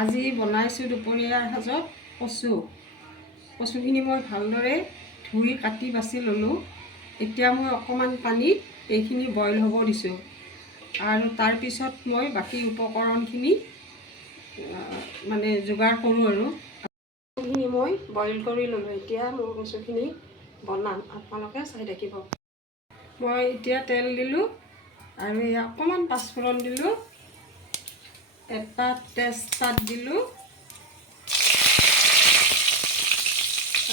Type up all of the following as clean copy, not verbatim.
আজি বনাইছোঁ দুপৰীয়াৰ সাজত কচুখিনি মই ভালদৰে ধুই কাটি বাছি ল'লোঁ। এতিয়া মই অকণমান পানীত এইখিনি বইল হ'ব দিছোঁ আৰু তাৰপিছত মই বাকী উপকৰণখিনি মানে যোগাৰ কৰোঁ আৰু কচুখিনি মই বইল কৰি ল'লোঁ। এতিয়া মই কচুখিনি বনাম, আপোনালোকে চাই থাকিব। মই এতিয়া তেল দিলোঁ আৰু এয়া অকণমান পাঁচফোৰণ দিলোঁ, এটা তেজপাত দিলোঁ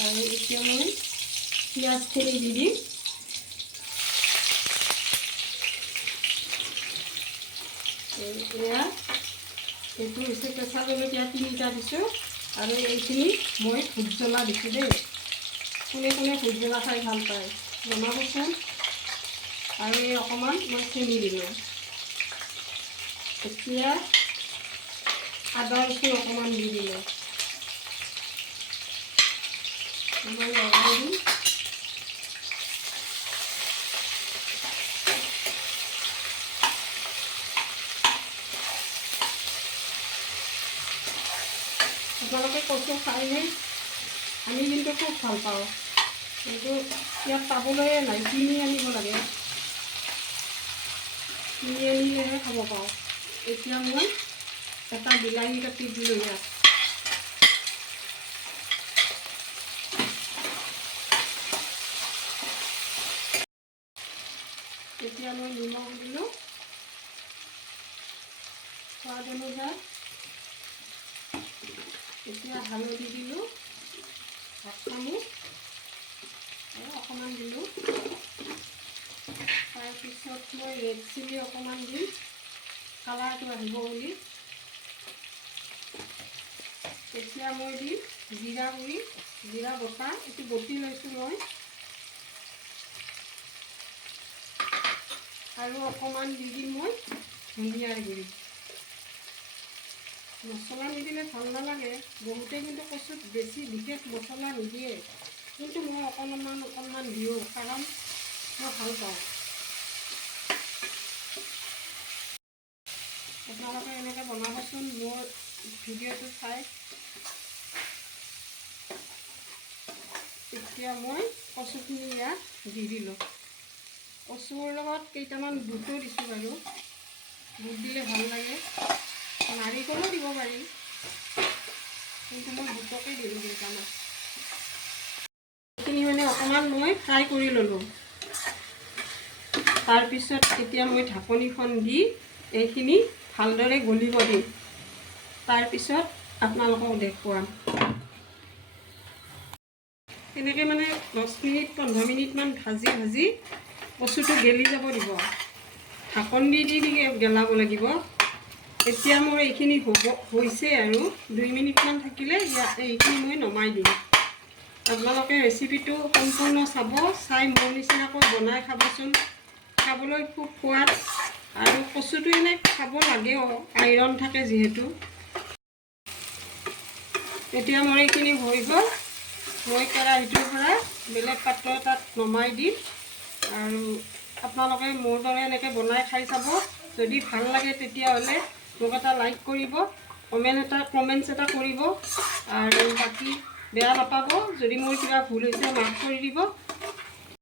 আৰু এতিয়া মই পিঁয়াজখিনি দি দিম। এয়া এইটো হৈছে কেঁচা জলকীয়া 3টা দিছোঁ আৰু এইখিনি মই ভোট জ্বলা দিছোঁ দেই। কোনে কোনে ভোট জ্বলা খাই ভাল পায় জনাবচোন। আৰু এই অকণমান মই চেনি দিলোঁ। এতিয়া আদা ৰচুন অকণমান দি দিলোঁ। মই লগাই দিম। আপোনালোকে কচু খায়নে? আমি কিন্তু খুব ভাল পাওঁ, কিন্তু ইয়াত পাবলৈয়ে নাই, কিনি আনিব লাগে। কিনি আনিলেহে খাব পাওঁ। এতিয়া মই এটা বিলাহী কাটি দিলোঁ ইয়াত। এতিয়া মই নিমখ দিলোঁ সোৱাদ অনুযায়ী। এতিয়া হালধি দিলোঁ 1 চামুচ আৰু অকণমান দিলোঁ। তাৰপিছত মই ৰেড চিলি অকণমান দিম, কালাৰটো আহিব বুলি। এতিয়া মই দিম জিৰা গুড়ি, জিৰা বটা, এইটো বটি লৈছোঁ মই। আৰু অকণমান দি দিম মই ধনিয়াৰ গুড়ি। মছলা নিদিলে ভাল নালাগে, বহুতে কিন্তু কচুত বেছি বিশেষ মছলা নিদিয়ে, কিন্তু মই অকণমান দিওঁ, কাৰণ মই ভাল পাওঁ। আপোনালোকে এনেকৈ বনাবচোন মোৰ ভিডিঅ'টো চাই। এতিয়া মই কচুখিনি ইয়াত দি দিলোঁ। কচুৰ লগত কেইটামান বুটো দিছোঁ বাৰু, বুট দিলে ভাল লাগে। নাৰিকলো দিব পাৰি, কিন্তু মই বুটকে দিলোঁ কেইটামান। এইখিনি মানে অকণমান মই ফ্ৰাই কৰি ল'লোঁ। তাৰপিছত এতিয়া মই ঢাকনিখন দি এইখিনি ভালদৰে গলিব দিম। তাৰপিছত আপোনালোকক দেখুৱাম। এনেকৈ মানে 10 মিনিট 15 মিনিটমান ভাজি কচুটো গেলি যাব দিব। ঢাকন দি গেলাব লাগিব। এতিয়া মোৰ এইখিনি হৈছে আৰু 2 মিনিটমান থাকিলে এইখিনি মই নমাই দিম। আপোনালোকে ৰেচিপিটো সম্পূৰ্ণ চাই মোৰ নিচিনাকৈ বনাই খাবচোন। খাবলৈ খুব সোৱাদ আৰু কচুটো এনে খাব লাগেও, আইৰণ থাকে যিহেতু। এতিয়া মোৰ এইখিনি হৈ গ'ল। মই কেৰাহীটোৰ পৰা বেলেগ পাত্ৰ এটাত নমাই দিম আৰু আপোনালোকে মোৰ দৰে এনেকৈ বনাই খাই চাব। যদি ভাল লাগে তেতিয়াহ'লে মোক এটা লাইক কৰিব, কমেণ্টছ এটা কৰিব আৰু বাকী বেয়া নাপাব। যদি মোৰ কিবা ভুল হৈছে মাফ কৰি দিব।